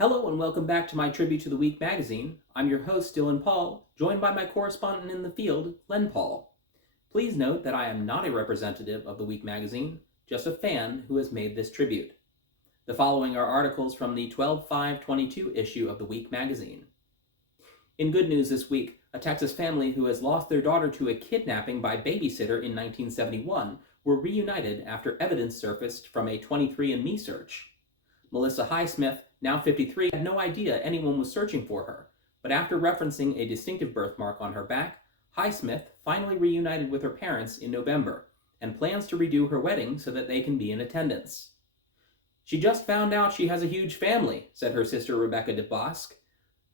Hello and welcome back to my Tribute to the Week magazine. I'm your host, Dylan Paul, joined by my correspondent in the field, Glenn Paul. Please note that I am not a representative of the Week magazine, just a fan who has made this tribute. The following are articles from the 12/5/22 issue of the Week magazine. In good news this week, a Texas family who has lost their daughter to a kidnapping by babysitter in 1971 were reunited after evidence surfaced from a 23andMe search. Melissa Highsmith, now 53, had no idea anyone was searching for her, but after referencing a distinctive birthmark on her back, Highsmith finally reunited with her parents in November and plans to redo her wedding so that they can be in attendance. She just found out she has a huge family, said her sister Rebecca DeBosque,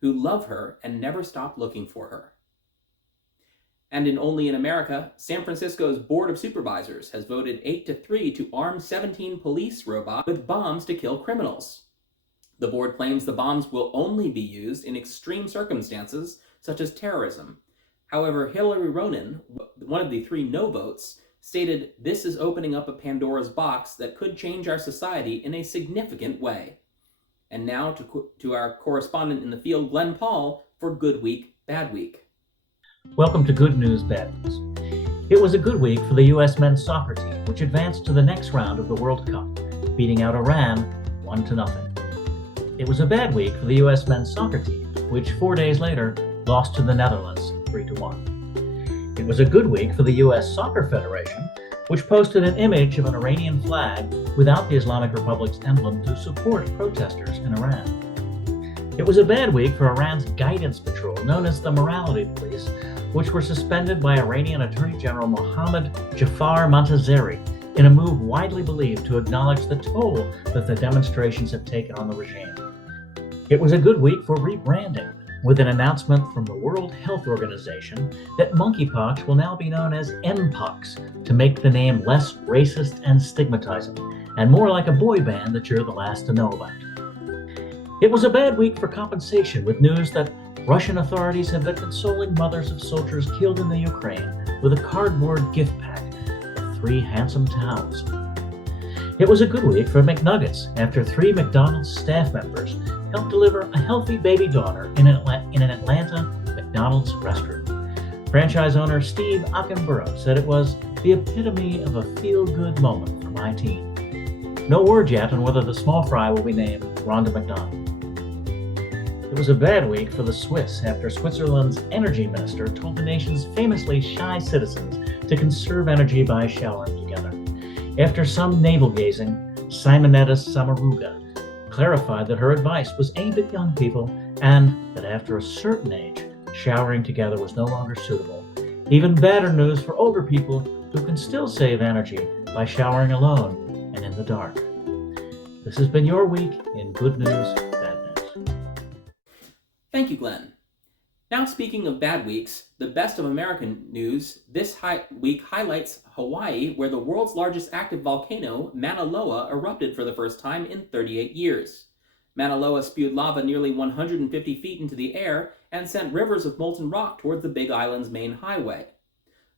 who love her and never stop looking for her. And in America, San Francisco's Board of Supervisors has voted 8-3 to arm 17 police robots with bombs to kill criminals. The board claims the bombs will only be used in extreme circumstances, such as terrorism. However, Hillary Ronen, one of the 3 no votes, stated this is opening up a Pandora's box that could change our society in a significant way. And now to our correspondent in the field, Glenn Paul, for Good Week, Bad Week. Welcome to Good News, Bad News. It was a good week for the U.S. men's soccer team, which advanced to the next round of the World Cup, beating out Iran 1-0. It was a bad week for the U.S. men's soccer team, which 4 days later lost to the Netherlands 3-1. It was a good week for the U.S. Soccer Federation, which posted an image of an Iranian flag without the Islamic Republic's emblem to support protesters in Iran. It was a bad week for Iran's guidance patrol, known as the Morality Police, which were suspended by Iranian Attorney General Mohammad Jafar Montazeri in a move widely believed to acknowledge the toll that the demonstrations have taken on the regime. It was a good week for rebranding, with an announcement from the World Health Organization that monkeypox will now be known as Mpox to make the name less racist and stigmatizing, and more like a boy band that you're the last to know about. It was a bad week for compensation, with news that Russian authorities have been consoling mothers of soldiers killed in the Ukraine with a cardboard gift pack of 3 handsome towels. It was a good week for McNuggets after 3 McDonald's staff members helped deliver a healthy baby daughter in an Atlanta McDonald's restaurant. Franchise owner Steve Ockenborough said it was the epitome of a feel-good moment for my team. No word yet on whether the small fry will be named Rhonda McDonald. It was a bad week for the Swiss after Switzerland's energy minister told the nation's famously shy citizens to conserve energy by showering together. After some navel-gazing, Simonetta Sommaruga clarified that her advice was aimed at young people and that after a certain age, showering together was no longer suitable. Even badder news for older people who can still save energy by showering alone and in the dark. This has been your week in Good News, Bad News. Thank you, Glenn. Now, speaking of bad weeks, the best of American news this week highlights Hawaii, where the world's largest active volcano, Mauna Loa, erupted for the first time in 38 years. Mauna Loa spewed lava nearly 150 feet into the air and sent rivers of molten rock towards the Big Island's main highway.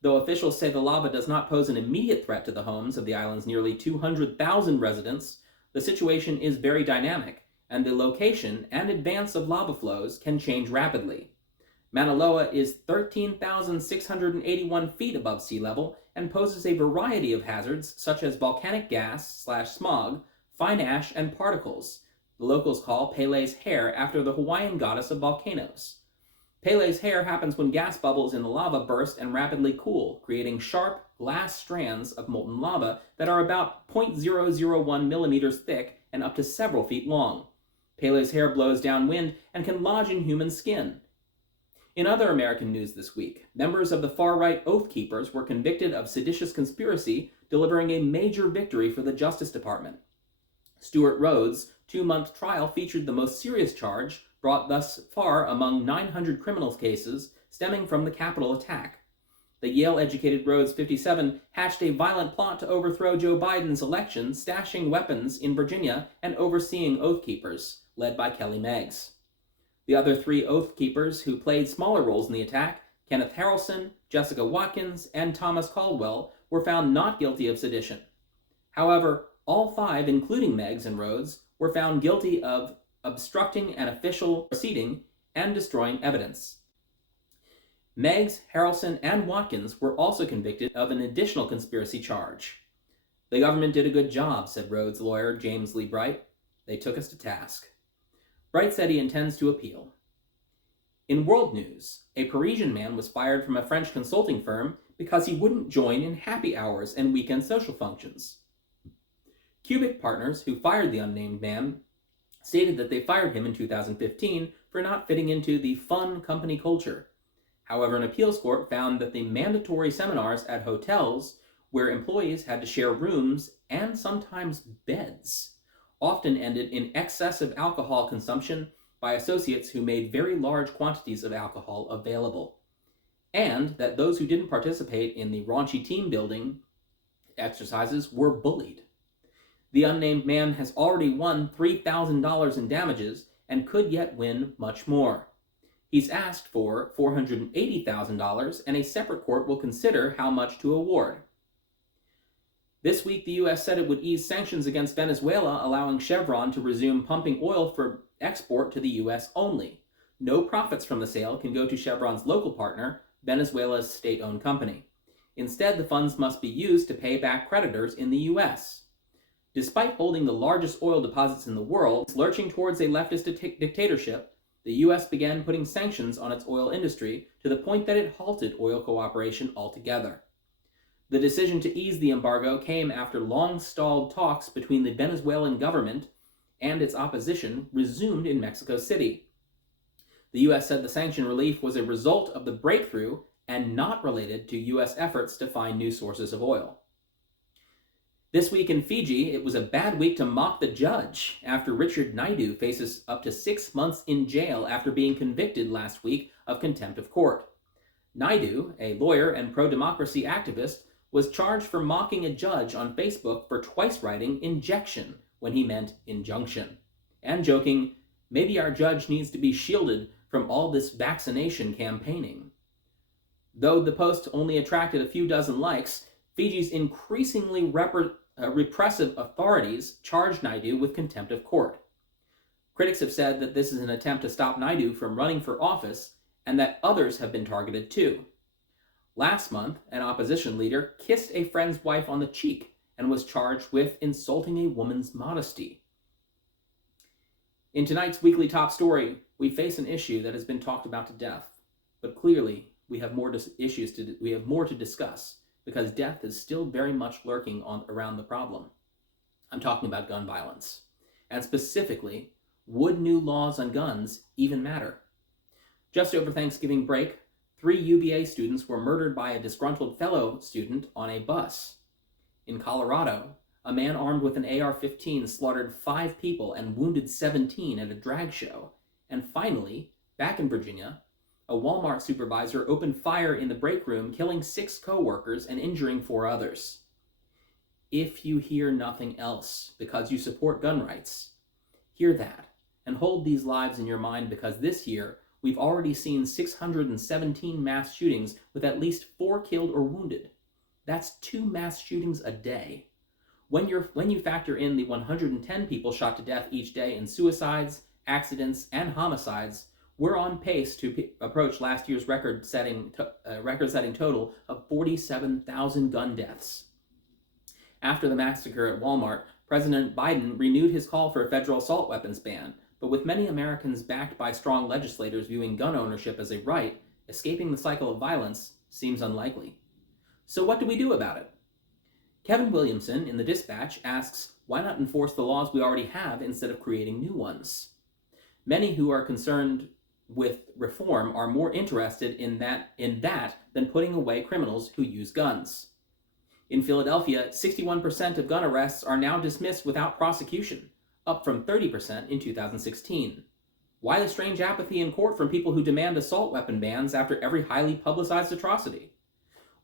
Though officials say the lava does not pose an immediate threat to the homes of the island's nearly 200,000 residents, the situation is very dynamic, and the location and advance of lava flows can change rapidly. Mauna Loa is 13,681 feet above sea level and poses a variety of hazards such as volcanic gas/smog, fine ash, and particles. The locals call Pele's hair after the Hawaiian goddess of volcanoes. Pele's hair happens when gas bubbles in the lava burst and rapidly cool, creating sharp, glass strands of molten lava that are about 0.001 millimeters thick and up to several feet long. Pele's hair blows downwind and can lodge in human skin. In other American news this week, members of the far-right Oath Keepers were convicted of seditious conspiracy, delivering a major victory for the Justice Department. Stuart Rhodes' 2-month trial featured the most serious charge brought thus far among 900 criminal cases stemming from the Capitol attack. The Yale-educated Rhodes, 57, hatched a violent plot to overthrow Joe Biden's election, stashing weapons in Virginia and overseeing Oath Keepers, led by Kelly Meggs. The other 3 Oath Keepers who played smaller roles in the attack, Kenneth Harrelson, Jessica Watkins, and Thomas Caldwell, were found not guilty of sedition. However, all 5, including Meggs and Rhodes, were found guilty of obstructing an official proceeding, and destroying evidence. Meggs, Harrelson, and Watkins were also convicted of an additional conspiracy charge. "The government did a good job," said Rhodes' lawyer James Lee Bright. "They took us to task." Bright said he intends to appeal. In world news, a Parisian man was fired from a French consulting firm because he wouldn't join in happy hours and weekend social functions. Cubic Partners, who fired the unnamed man, stated that they fired him in 2015 for not fitting into the fun company culture. However, an appeals court found that the mandatory seminars at hotels, where employees had to share rooms and sometimes beds, often ended in excessive alcohol consumption by associates who made very large quantities of alcohol available, and that those who didn't participate in the raunchy team building exercises were bullied. The unnamed man has already won $3,000 in damages and could yet win much more. He's asked for $480,000, and a separate court will consider how much to award. This week, the U.S. said it would ease sanctions against Venezuela, allowing Chevron to resume pumping oil for export to the U.S. only. No profits from the sale can go to Chevron's local partner, Venezuela's state-owned company. Instead, the funds must be used to pay back creditors in the U.S. Despite holding the largest oil deposits in the world, lurching towards a leftist dictatorship, the U.S. began putting sanctions on its oil industry to the point that it halted oil cooperation altogether. The decision to ease the embargo came after long-stalled talks between the Venezuelan government and its opposition resumed in Mexico City. The U.S. said the sanction relief was a result of the breakthrough and not related to U.S. efforts to find new sources of oil. This week in Fiji, it was a bad week to mock the judge after Richard Naidu faces up to 6 months in jail after being convicted last week of contempt of court. Naidu, a lawyer and pro-democracy activist, was charged for mocking a judge on Facebook for twice writing injection when he meant injunction, and joking, "Maybe our judge needs to be shielded from all this vaccination campaigning." Though the post only attracted a few dozen likes, Fiji's increasingly repressive authorities charged Naidu with contempt of court. Critics have said that this is an attempt to stop Naidu from running for office, and that others have been targeted too. Last month, an opposition leader kissed a friend's wife on the cheek and was charged with insulting a woman's modesty. In tonight's weekly top story, we face an issue that has been talked about to death, but clearly we have more to discuss, because death is still very much lurking around the problem. I'm talking about gun violence, and specifically, would new laws on guns even matter? Just over Thanksgiving break, 3 UVA students were murdered by a disgruntled fellow student on a bus. In Colorado, a man armed with an AR-15 slaughtered 5 people and wounded 17 at a drag show. And finally, back in Virginia, a Walmart supervisor opened fire in the break room, killing 6 co-workers and injuring 4 others. If you hear nothing else because you support gun rights, hear that and hold these lives in your mind, because this year, we've already seen 617 mass shootings with at least 4 killed or wounded. That's 2 mass shootings a day. When you factor in the 110 people shot to death each day in suicides, accidents, and homicides, we're on pace to approach last year's record-setting total of 47,000 gun deaths. After the massacre at Walmart, President Biden renewed his call for a federal assault weapons ban, but with many Americans backed by strong legislators viewing gun ownership as a right, escaping the cycle of violence seems unlikely. So what do we do about it? Kevin Williamson in the Dispatch asks, why not enforce the laws we already have instead of creating new ones? Many who are concerned with reform are more interested in that than putting away criminals who use guns. In Philadelphia, 61% of gun arrests are now dismissed without prosecution, up from 30% in 2016. Why the strange apathy in court from people who demand assault weapon bans after every highly publicized atrocity?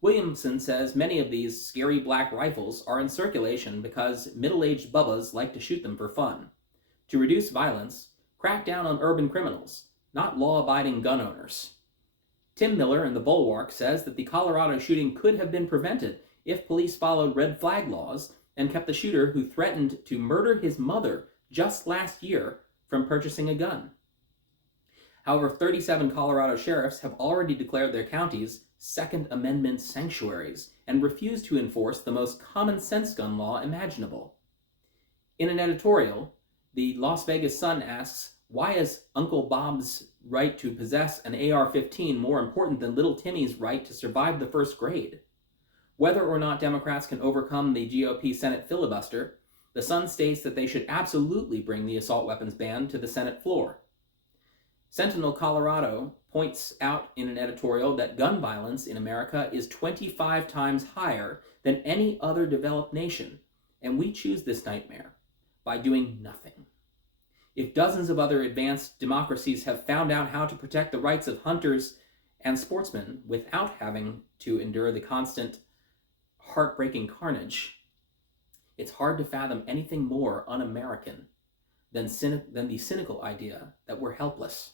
Williamson says many of these scary black rifles are in circulation because middle-aged bubbas like to shoot them for fun. To reduce violence, crack down on urban criminals, not law-abiding gun owners. Tim Miller in The Bulwark says that the Colorado shooting could have been prevented if police followed red flag laws and kept the shooter who threatened to murder his mother just last year from purchasing a gun. However, 37 Colorado sheriffs have already declared their counties Second Amendment sanctuaries and refuse to enforce the most common sense gun law imaginable. In an editorial, the Las Vegas Sun asks, why is Uncle Bob's right to possess an AR-15 more important than little Timmy's right to survive the first grade? Whether or not Democrats can overcome the GOP Senate filibuster, the Sun states that they should absolutely bring the assault weapons ban to the Senate floor. Sentinel Colorado points out in an editorial that gun violence in America is 25 times higher than any other developed nation, and we choose this nightmare by doing nothing. If dozens of other advanced democracies have found out how to protect the rights of hunters and sportsmen without having to endure the constant, heartbreaking carnage, it's hard to fathom anything more un-American than the cynical idea that we're helpless.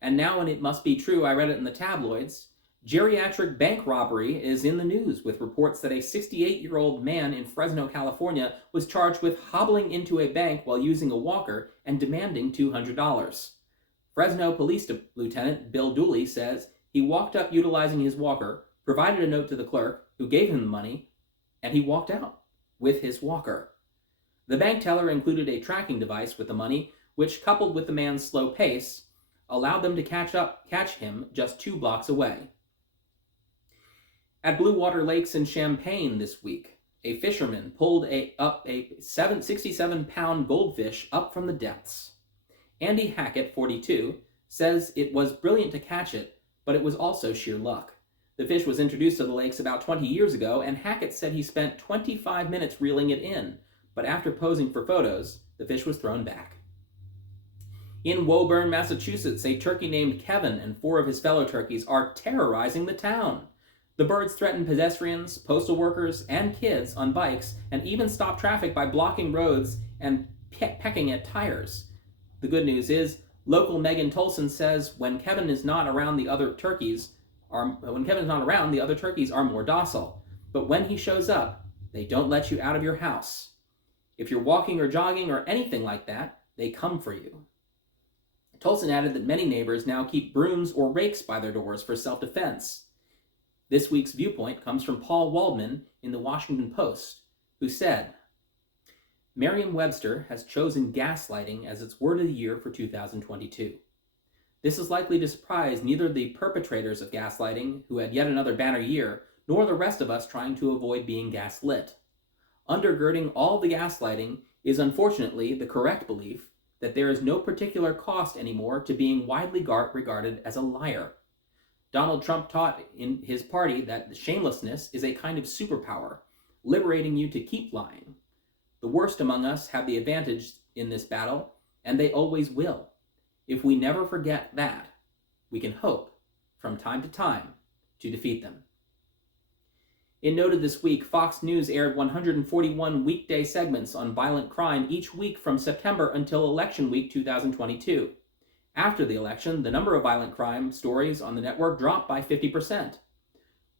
And now, and it must be true, I read it in the tabloids, geriatric bank robbery is in the news with reports that a 68-year-old man in Fresno, California was charged with hobbling into a bank while using a walker and demanding $200. Fresno Police Lieutenant Bill Dooley says he walked up utilizing his walker, provided a note to the clerk, who gave him the money, and he walked out with his walker. The bank teller included a tracking device with the money, which, coupled with the man's slow pace, allowed them to catch him just 2 blocks away. At Blue Water Lakes in Champaign this week, a fisherman pulled a 67-pound goldfish up from the depths. Andy Hackett, 42, says it was brilliant to catch it, but it was also sheer luck. The fish was introduced to the lakes about 20 years ago, and Hackett said he spent 25 minutes reeling it in, but after posing for photos, the fish was thrown back. In Woburn, Massachusetts, a turkey named Kevin and 4 of his fellow turkeys are terrorizing the town. The birds threaten pedestrians, postal workers, and kids on bikes, and even stop traffic by blocking roads and pecking at tires. The good news is, local Megan Tolson says when Kevin is not around, the other turkeys are more docile. But when he shows up, they don't let you out of your house. If you're walking or jogging or anything like that, they come for you. Tolson added that many neighbors now keep brooms or rakes by their doors for self-defense. This week's viewpoint comes from Paul Waldman in the Washington Post, who said, Merriam-Webster has chosen gaslighting as its word of the year for 2022. This is likely to surprise neither the perpetrators of gaslighting, who had yet another banner year, nor the rest of us trying to avoid being gaslit. Undergirding all the gaslighting is unfortunately the correct belief that there is no particular cost anymore to being widely regarded as a liar. Donald Trump taught in his party that shamelessness is a kind of superpower, liberating you to keep lying. The worst among us have the advantage in this battle, and they always will. If we never forget that, we can hope, from time to time, to defeat them. In Noted this week, Fox News aired 141 weekday segments on violent crime each week from September until Election Week 2022. After the election, the number of violent crime stories on the network dropped by 50%.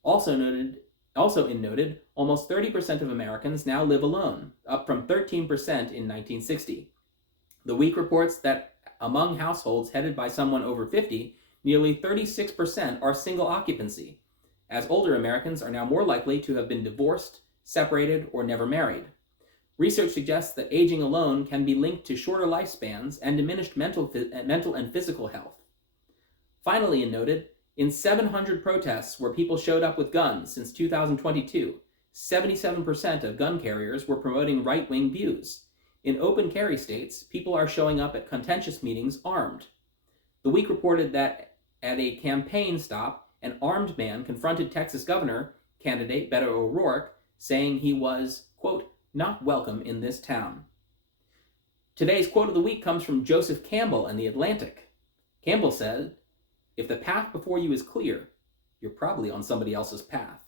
Also in Noted, almost 30% of Americans now live alone, up from 13% in 1960. The week reports that among households headed by someone over 50, nearly 36% are single occupancy, as older Americans are now more likely to have been divorced, separated, or never married. Research suggests that aging alone can be linked to shorter lifespans and diminished mental and physical health. Finally, in Noted, in 700 protests where people showed up with guns since 2022, 77% of gun carriers were promoting right-wing views. In open carry states, people are showing up at contentious meetings armed. The week reported that at a campaign stop, an armed man confronted Texas governor candidate Beto O'Rourke, saying he was, quote, not welcome in this town. Today's quote of the week comes from Joseph Campbell in The Atlantic. Campbell said, if the path before you is clear, you're probably on somebody else's path.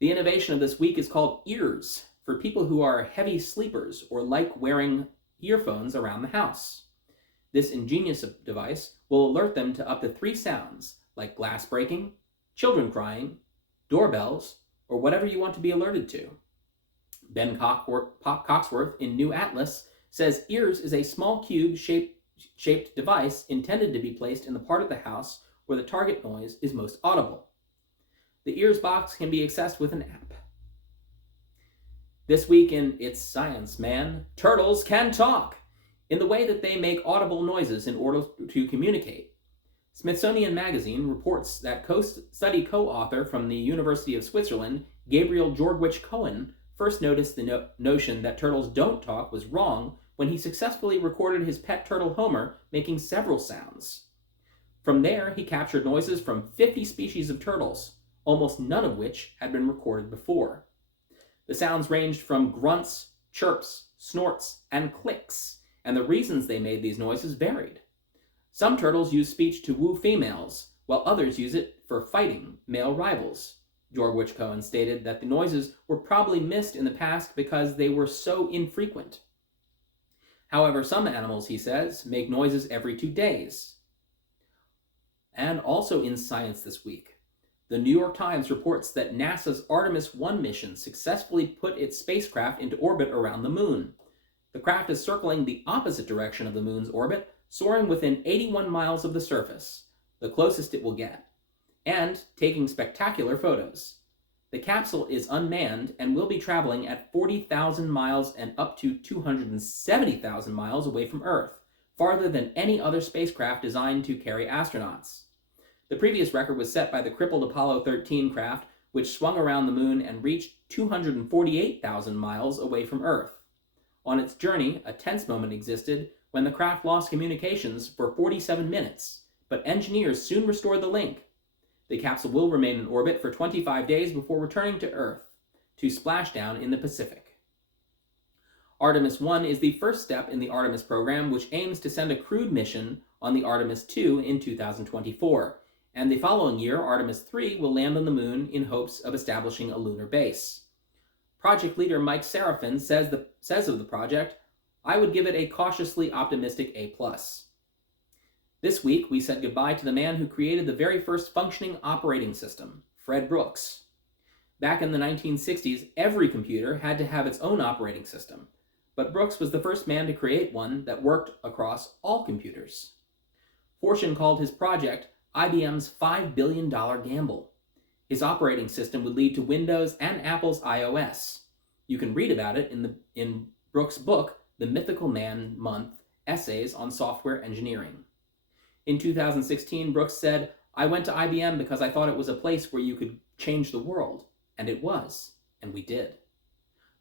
The innovation of this week is called Ears, for people who are heavy sleepers or like wearing earphones around the house. This ingenious device will alert them to up to 3 sounds, like glass breaking, children crying, doorbells, or whatever you want to be alerted to. Ben Coxworth in New Atlas says ears is a small cube-shaped device intended to be placed in the part of the house where the target noise is most audible. The ears box can be accessed with an app. This week in It's Science, Man, turtles can talk in the way that they make audible noises in order to communicate. Smithsonian Magazine reports that study co-author from the University of Switzerland, Gabriel Georgwich-Cohen, first noticed the notion that turtles don't talk was wrong when he successfully recorded his pet turtle Homer making several sounds. From there, he captured noises from 50 species of turtles, almost none of which had been recorded before. The sounds ranged from grunts, chirps, snorts, and clicks, and the reasons they made these noises varied. Some turtles use speech to woo females, while others use it for fighting male rivals. Georgwich-Cohen stated that the noises were probably missed in the past because they were so infrequent. However, some animals, he says, make noises every 2 days. And also in science this week, the New York Times reports that NASA's Artemis 1 mission successfully put its spacecraft into orbit around the moon. The craft is circling the opposite direction of the moon's orbit, soaring within 81 miles of the surface, the closest it will get, and taking spectacular photos. The capsule is unmanned and will be traveling at 40,000 miles and up to 270,000 miles away from Earth, farther than any other spacecraft designed to carry astronauts. The previous record was set by the crippled Apollo 13 craft, which swung around the moon and reached 248,000 miles away from Earth. On its journey, a tense moment existed when the craft lost communications for 47 minutes, but engineers soon restored the link. The capsule will remain in orbit for 25 days before returning to Earth to splashdown in the Pacific. Artemis 1 is the first step in the Artemis program, which aims to send a crewed mission on the Artemis 2 in 2024, and the following year, Artemis 3 will land on the moon in hopes of establishing a lunar base. Project leader Mike Serafin says of the project, "I would give it a cautiously optimistic A+. This week, we said goodbye to the man who created the very first functioning operating system, Fred Brooks. Back in the 1960s, every computer had to have its own operating system, but Brooks was the first man to create one that worked across all computers. Fortune called his project IBM's $5 billion gamble. His operating system would lead to Windows and Apple's iOS. You can read about it in Brooks' book, The Mythical Man Month, Essays on Software Engineering. In 2016, Brooks said, "I went to IBM because I thought it was a place where you could change the world. And it was. And we did."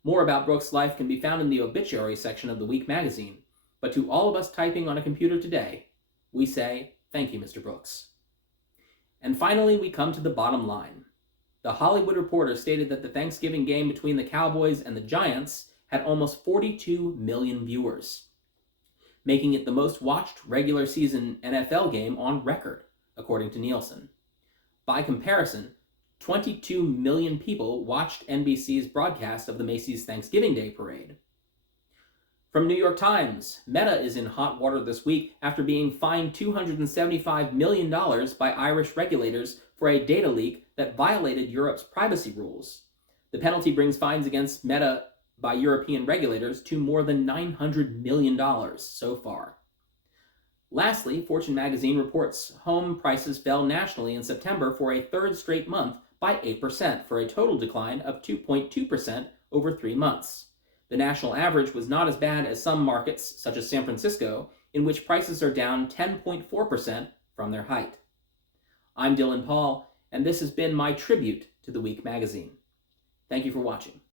More about Brooks' life can be found in the obituary section of the Week magazine. But to all of us typing on a computer today, we say, thank you, Mr. Brooks. And finally, we come to the bottom line. The Hollywood Reporter stated that the Thanksgiving game between the Cowboys and the Giants had almost 42 million viewers, making it the most watched regular season NFL game on record, according to Nielsen. By comparison, 22 million people watched NBC's broadcast of the Macy's Thanksgiving Day Parade. From New York Times, Meta is in hot water this week after being fined $275 million by Irish regulators for a data leak that violated Europe's privacy rules. The penalty brings fines against Meta by European regulators to more than $900 million so far. Lastly, Fortune magazine reports home prices fell nationally in September for a third straight month by 8%, for a total decline of 2.2% over 3 months. The national average was not as bad as some markets, such as San Francisco, in which prices are down 10.4% from their height. I'm Dylan Paul, and this has been my tribute to the Week magazine. Thank you for watching.